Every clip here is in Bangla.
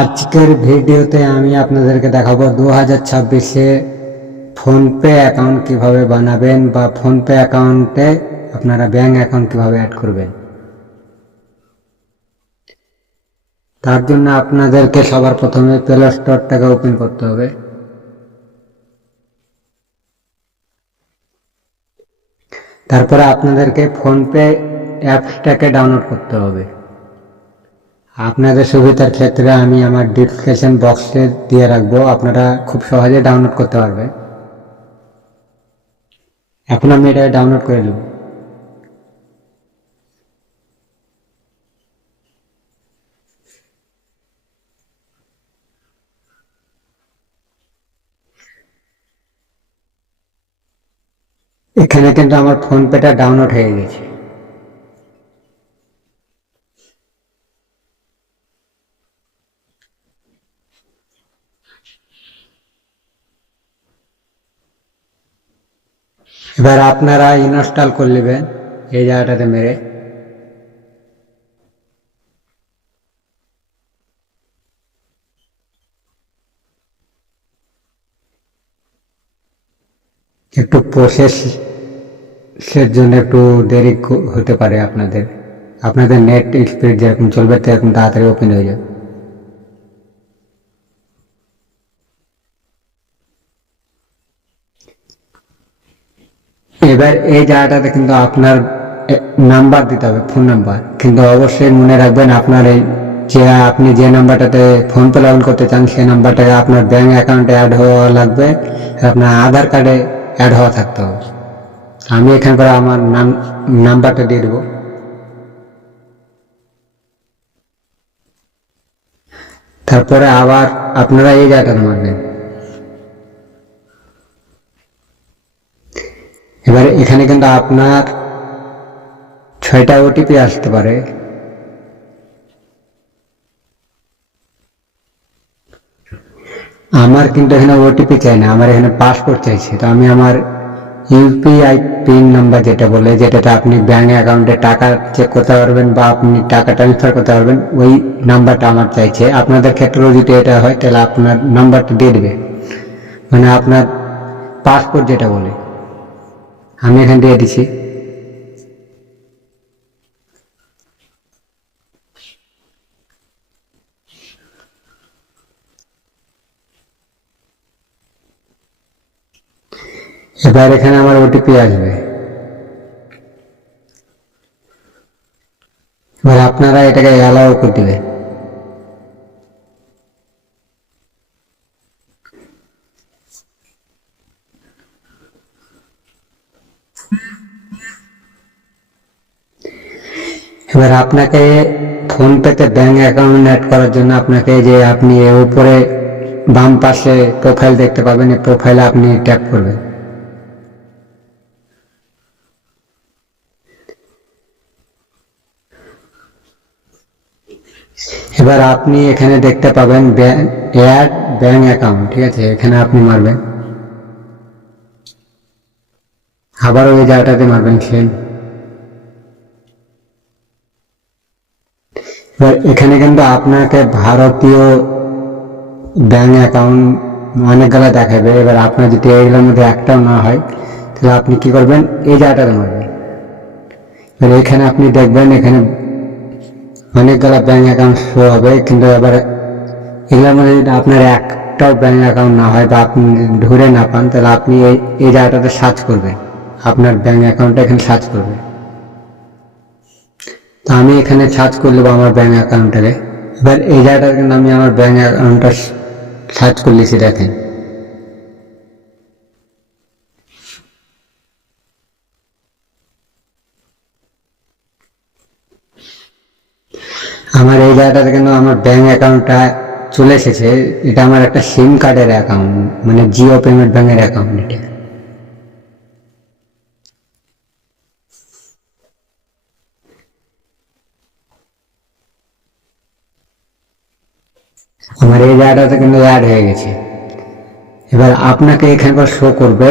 আজকের ভিডিওতে আমি আপনাদেরকে দেখাবো 2026-এ ফোনপে অ্যাকাউন্ট কিভাবে বানাবেন বা ফোনপে অ্যাকাউন্টে আপনারা ব্যাংক অ্যাকাউন্ট কিভাবে অ্যাড করবেন। তার জন্য আপনাদেরকে সবার প্রথমে প্লে স্টোরটাকে ওপেন করতে হবে। তারপরে আপনাদেরকে ফোনপে অ্যাপসটাকে ডাউনলোড করতে হবে। আপনাদের সুবিধার ক্ষেত্রে আমি আমার ডিসক্রিপশন বক্সে দিয়ে রাখবো, আপনারা খুব সহজে ডাউনলোড করতে পারবেন। এখন আমি এটা ডাউনলোড করে নেব। এখানে কিন্তু আমার ফোনপেটা ডাউনলোড হয়ে গেছে। এবার আপনারা ইনস্টল করে নেবেন এই জায়গাটাতে মেরে। একটু প্রসেসের জন্য একটু দেরি হতে পারে আপনাদের নেট স্পিড যেরকম চলবে সেরকম তাড়াতাড়ি ওপেন হয়ে যাবে। এবার এই জায়গাটাতে কিন্তু আপনার নাম্বার দিতে হবে, ফোন নাম্বার, কিন্তু অবশ্যই মনে রাখবেন আপনার আপনি যে নাম্বারটাতে ফোনপে লগ ইন করতে চান সেই নাম্বারটাকে আপনার ব্যাংক অ্যাকাউন্টে অ্যাড হওয়া লাগবে, আপনার আধার কার্ডে অ্যাড হওয়া থাকতে হবে। আমি এখান করে আমার নাম্বারটা দিয়ে দেবো। তারপরে আবার আপনারা এই জায়গাটা মারবেন। এবার এখানে কিন্তু আপনার 6টা ওটিপি আসতে পারে। আমার কিন্তু এখানে ওটিপি চাই না, আমার এখানে পাসপোর্ট চাইছে। তো আমি আমার ইউপিআই পিন নাম্বার যেটা বলে, যেটাতে আপনি ব্যাংক অ্যাকাউন্টে টাকা চেক করতে পারবেন বা আপনি টাকা ট্রান্সফার করতে পারবেন, ওই নাম্বারটা আমার চাইছে। আপনাদের ক্ষেত্রেও যদি এটা হয় তাহলে আপনার নাম্বারটা দিয়ে দেবে, মানে আপনার পাসপোর্ট যেটা বলে। আমি এখানে দিয়ে দিচ্ছি। এবার এখানে আমার ওটিপি আসবে। এবার আপনারা এটাকে অ্যালাউ করে দেবেন। এবার আপনাকে ফোনপেতে ব্যাংক অ্যাকাউন্ট অ্যাড করার জন্য আপনাকে যে আপনি উপরে বাম পাশে প্রোফাইল দেখতে পাবেন, এই প্রোফাইলে আপনি ট্যাপ করবেন। এবার আপনি এখানে দেখতে পাবেন অ্যাড ব্যাংক অ্যাকাউন্ট, ঠিক আছে, এখানে আপনি মারবেন। আবারও ওই জায়গাটাতে মারবেন সেম। এবার এখানে কিন্তু আপনাকে ভারতীয় ব্যাংক অ্যাকাউন্ট অনেকগুলো দেখাবে। এবার আপনার যদি এইগুলোর মধ্যে একটাও না হয় তাহলে আপনি কি করবেন, এই জায়গাটাতে মারবেন। এবার এখানে আপনি দেখবেন এখানে অনেকগুলো ব্যাংক অ্যাকাউন্ট শো হবে, কিন্তু এবার এগুলোর মধ্যে যদি আপনার একটাও ব্যাংক অ্যাকাউন্ট না হয় বা আপনি ধরে না পান তাহলে আপনি এই জায়গাটাতে সার্চ করবেন, আপনার ব্যাংক অ্যাকাউন্টটা এখানে সার্চ করবেন। তো আমি এখানে সার্চ করলে আমার ব্যাংক অ্যাকাউন্টটাকে, এবার এই জায়গাটা কিন্তু আমি আমার ব্যাংক অ্যাকাউন্টটা সার্চ করলেছি। দেখেন আমার এই জায়গাটাতে কিন্তু আমার ব্যাংক অ্যাকাউন্টটা চলে এসেছে। এটা আমার একটা সিম কার্ডের অ্যাকাউন্ট, মানে জিও পেমেন্ট ব্যাংকের অ্যাকাউন্ট এটা। আমার এই জায়গাটাতে কিন্তু অ্যাড হয়ে গেছে। এবার আপনাকে এখানকার শো করবে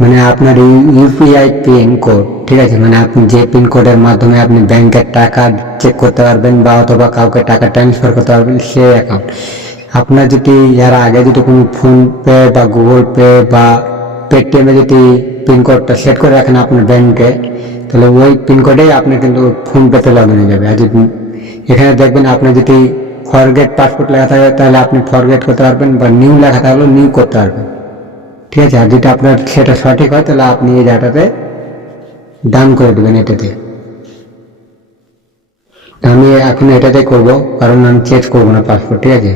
মানে আপনার ইউপিআই পিন কোড, ঠিক আছে, মানে আপনি যে পিন কোডের মাধ্যমে আপনি ব্যাংকের টাকা চেক করতে পারবেন বা অথবা কাউকে টাকা ট্রান্সফার করতে পারবেন সেই অ্যাকাউন্ট। আপনার যদি এর আগে যদি কোনো ফোনপে বা গুগল পে বা পেটিএমে যদি পিন কোডটা সেট করে রাখেন আপনার ব্যাংকে, তাহলে ওই পিন কোডেই আপনি কিন্তু ফোনপেতে লগ ইন হয়ে যাবে। আর যদি এখানে দেখবেন আপনার যদি ফরগেট পাসওয়ার্ড লেখা থাকে তাহলে আপনি ফরগেট করতে পারবেন, বা নিউ লেখা থাকলে নিউ করতে পারবেন, ঠিক আছে। আর যেটা আপনার সেটা সঠিক হয় তাহলে আপনি এই জায়গাটাতে ডান করে দেবেন এটাতে। আমি এখন এটাতে করব, কারণ আমি চেঞ্জ করবো না পাসওয়ার্ড, ঠিক আছে।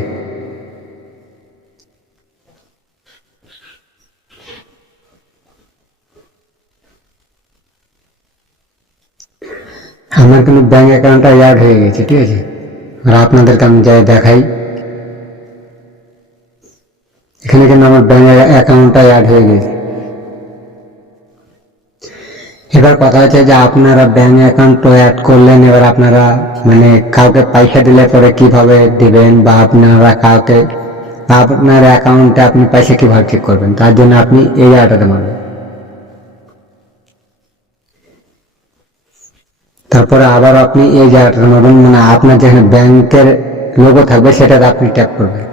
আমার কিন্তু ব্যাংক অ্যাকাউন্টটা অ্যাড হয়ে গেছে, ঠিক আছে। আর আপনাদেরকে আমি যাই দেখাই, এখানে কিন্তু আমার ব্যাংক অ্যাকাউন্টটা অ্যাড হয়ে গেছে। এবার কথা হচ্ছে যে আপনারা ব্যাংক অ্যাকাউন্ট তো অ্যাড করলেন, এবার আপনারা মানে কাউকে পয়সা দিলে পরে কিভাবে দিবেন, বা আপনারা কাউকে আপনার অ্যাকাউন্টে আপনি পয়সা কিভাবে চেক করবেন, তার জন্য আপনি এই জায়গাটাতে মারবেন। তারপরে আবার আপনি এই জায়গাটাতে মারবেন, মানে আপনার যেখানে ব্যাংকের লোগো থাকবে সেটাতে আপনি ট্যাপ করবেন।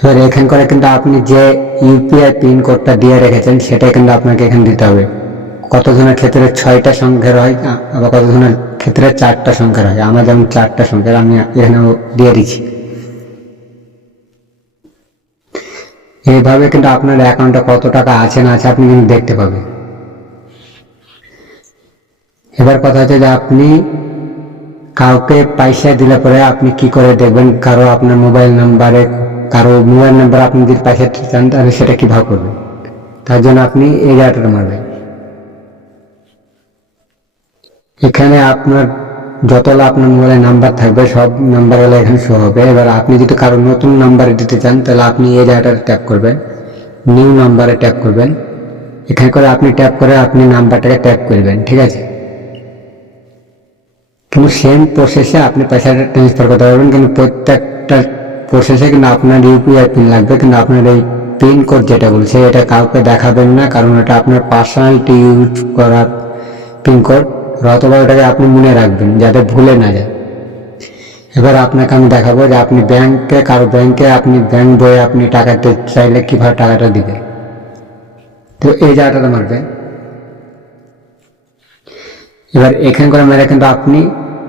এবার এখান করে কিন্তু আপনি যে ইউপিআই পিন কোডটা দিয়ে রেখেছেন সেটা কিন্তু আপনাকে এখানে দিতে হবে। কতজনের ক্ষেত্রে 6টা সংখ্যার হয়, আবার কতজনের ক্ষেত্রে 4টা সংখ্যার হয়। আমার যেমন 4টা সংখ্যার, আমি এখানে দিয়ে দিচ্ছি। এইভাবে কিন্তু আপনার অ্যাকাউন্টে কত টাকা আছে না আছে আপনি কিন্তু দেখতে পাবেন। এবার কথা হচ্ছে যে আপনি কাউকে পয়সা দিলে পরে আপনি কি করে দেখবেন কারো আপনার মোবাইল নাম্বারে, কারো মোবাইল নাম্বার আপনি যদি পয়সা চান তাহলে সেটা কিভাবে করবেন, তার জন্য আপনি এই জায়গাটা মারবেন। এখানে আপনার যতগুলো আপনার মোবাইলের নাম্বার থাকবে সব নাম্বারগুলো এখানে শো হবে। এবার আপনি যদি কারো নতুন নাম্বারে দিতে চান তাহলে আপনি এই জায়গাটাতে ট্যাপ করবেন, নিউ নাম্বারে ট্যাপ করবেন। এখানে করে আপনি ট্যাপ করে আপনি নাম্বারটাকে ট্যাপ করবেন, ঠিক আছে। কিন্তু সেম প্রসেসে আপনি পয়সাটা ট্রান্সফার করতে পারবেন, কিন্তু প্রত্যেকটা প্রসেসে কিন্তু আপনার ইউপিআই পিন লাগবে। কিন্তু আপনার এই পিন কোড যেটা বলছে এটা কাউকে দেখাবেন না, কারণ এটা আপনার পার্সোনালিটি ইউজ করার পিন কোড, অথবা ওটাকে আপনি মনে রাখবেন যাতে ভুলে না যায়। এবার আপনাকে আমি দেখাবো যে আপনি ব্যাংকে, কারো ব্যাংকে আপনি ব্যাংক বইয়ে আপনি টাকা দিতে চাইলে কিভাবে টাকাটা দিবে। তো এই জায়গাটা মারবেন। এবার এখানে করে মেরে কিন্তু আপনি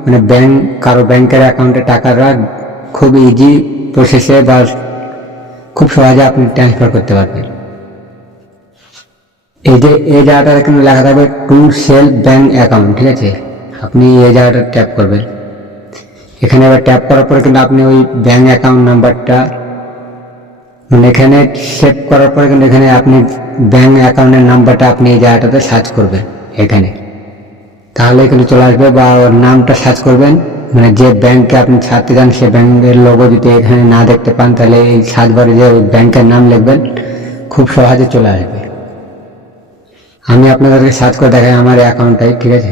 মানে কারো ব্যাংকের অ্যাকাউন্টে টাকাটা খুব ইজি প্রসেসে বা খুব সহজে আপনি ট্রান্সফার করতে পারবেন। এই যে এই জায়গাটা কিন্তু লেখা থাকবে টু সেল ব্যাংক অ্যাকাউন্ট, ঠিক আছে। আপনি এই জায়গাটা ট্যাপ করবেন। এখানে এবার ট্যাপ করার পরে কিন্তু আপনি ওই ব্যাংক অ্যাকাউন্ট নাম্বারটা মানে এখানে সেভ করার পরে কিন্তু এখানে আপনি ব্যাংক অ্যাকাউন্টের নাম্বারটা আপনি এই জায়গাটাতে সার্চ করবেন এখানে, তাহলে কিন্তু চলে আসবে। বা ওর নামটা সার্চ করবেন, মানে যে ব্যাংকে আপনি ছাড়তে চান সে ব্যাংকের লোগো যদি এখানে না দেখতে পান তাহলে এই সার্চ বারে যে ওই ব্যাংকের নাম লিখবেন, খুব সহজে চলে আসবে। আমি আপনাদেরকে সার্চ করে দেখাই আমার অ্যাকাউন্টটাই, ঠিক আছে।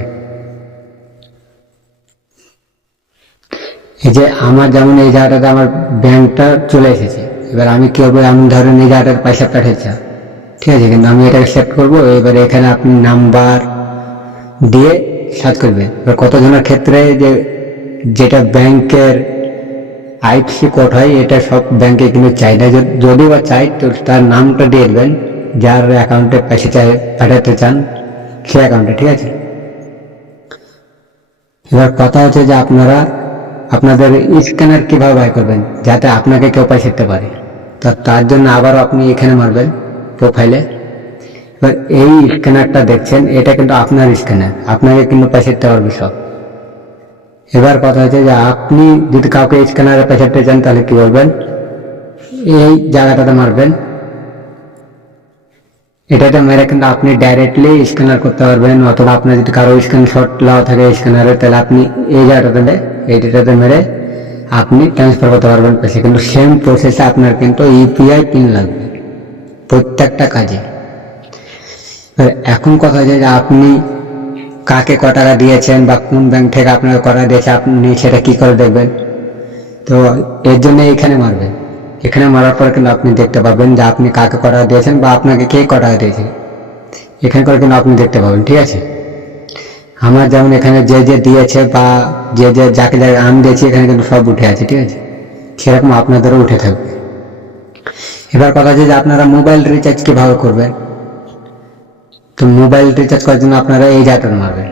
এই যে আমার যেমন এই জায়গাটাতে আমার ব্যাংকটা চলে এসেছে। এবার আমি কি করবো, আমি ধরেন এই জায়গাটার পয়সা পাঠাচ্ছি, ঠিক আছে, কিন্তু আমি এটাকে সিলেক্ট করবো। এবারে এখানে আপনি নাম্বার দিয়ে সার্চ করবেন। এবার কতজনের ক্ষেত্রে যে যেটা ব্যাংকের আইএফএসসি কোড হয় এটা সব ব্যাংকে কিন্তু চাই না, যদি বা চাই তো তার নামটা দিয়ে দেবেন যার অ্যাকাউন্টে পয়সা পাঠাতে চান সে অ্যাকাউন্টে, ঠিক আছে। এবার কথা হচ্ছে যে আপনারা আপনাদের স্ক্যানার কিভাবে বাই করবেন যাতে আপনাকে কেউ পয়সা দিতে পারে। তো তার জন্য আবারও আপনি এখানে মারবেন প্রোফাইলে। এবার এই স্ক্যানারটা দেখছেন এটা কিন্তু আপনার স্ক্যানার, আপনাকে কিন্তু পয়সা দিতে পারবে সব। এবার কথা হচ্ছে যে আপনি যদি কাউকে স্ক্যানারে পয়সা দিতে চান তাহলে কি করবেন, এই জায়গাটাতে মারবেন। এটাতে মেরে কিন্তু আপনি ডাইরেক্টলি স্ক্যানার করতে পারবেন, অথবা আপনার যদি কারো স্ক্রিনশট লাও থাকে স্ক্যানারে তাহলে আপনি এই জায়গাটাতে এইটাতে মেরে আপনি ট্রান্সফার করতে পারবেন পয়সা। কিন্তু সেম প্রসেসে আপনার কিন্তু ইউপিআই পিন লাগবে প্রত্যেকটা কাজে। এখন কথা হচ্ছে যে আপনি কাকে ক টাকা দিয়েছেন বা কোন ব্যাংক থেকে আপনাকে কটা দিয়েছে আপনি সেটা কি করে দেখবেন। তো এর জন্য এখানে মারবেন, এখানে মারার পর কিন্তু আপনি দেখতে পাবেন যে আপনি কাকে কটা দিয়েছেন বা আপনাকে কে কটা দিয়েছে, এখানে করে কিন্তু আপনি দেখতে পাবেন। ঠিক আছে, আমার যেমন এখানে যে যে দিয়েছে বা যে যে যাকে যাকে আমি দিয়েছি এখানে কিন্তু সব উঠে আছে। ঠিক আছে, সেরকম আপনাদেরও উঠে থাকবে। এবার কথা হচ্ছে যে আপনারা মোবাইল রিচার্জ কিভাবে করবেন। তো মোবাইল রিচার্জ করার জন্য আপনারা এই জায়গাটা মারবেন।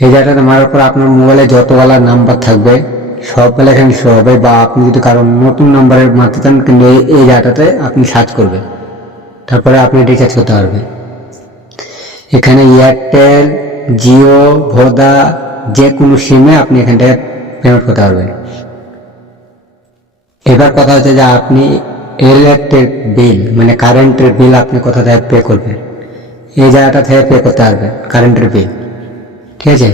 এই জায়গাটা মারার পর আপনার মোবাইলে যতগুলা নাম্বার থাকবে সবগুলো এখানে শো হবে, বা আপনি যদি কারো নতুন নাম্বারের মারতে চান কিন্তু এই জায়গাটাতে আপনি সার্চ করবেন, তারপরে আপনি রিচার্জ করতে পারবেন। এখানে এয়ারটেল, জিও, ভোডা যে কোনো সিমে আপনি এখান থেকে পেমেন্ট করতে পারবেন। এবার কথা হচ্ছে যে আপনি ইলেকট্রিক বিল মানে কারেন্টের বিল আপনি কোথা থেকে পে করবেন, এই জায়গাটা থেকে পে করতে পারবেন কারেন্টের বিল। ঠিক আছে,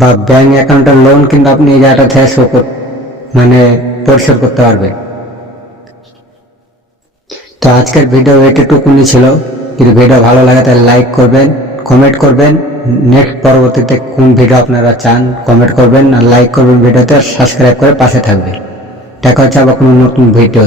বা ব্যাংক অ্যাকাউন্টের লোন কিন্তু আপনি এই জায়গাটা থেকে মানে পরিশোধ করতে পারবেন। তো আজকের ভিডিও এটুকুনি ছিল। যদি ভিডিও ভালো লাগে তাহলে লাইক করবেন, কমেন্ট করবেন। নেক্সট পরবর্তীতে কোন ভিডিও আপনারা চান কমেন্ট করবেন, আর লাইক করবেন ভিডিওতে, সাবস্ক্রাইব করে পাশে থাকবেন। দেখা হচ্ছে আবার কোনো নতুন ভিডিও।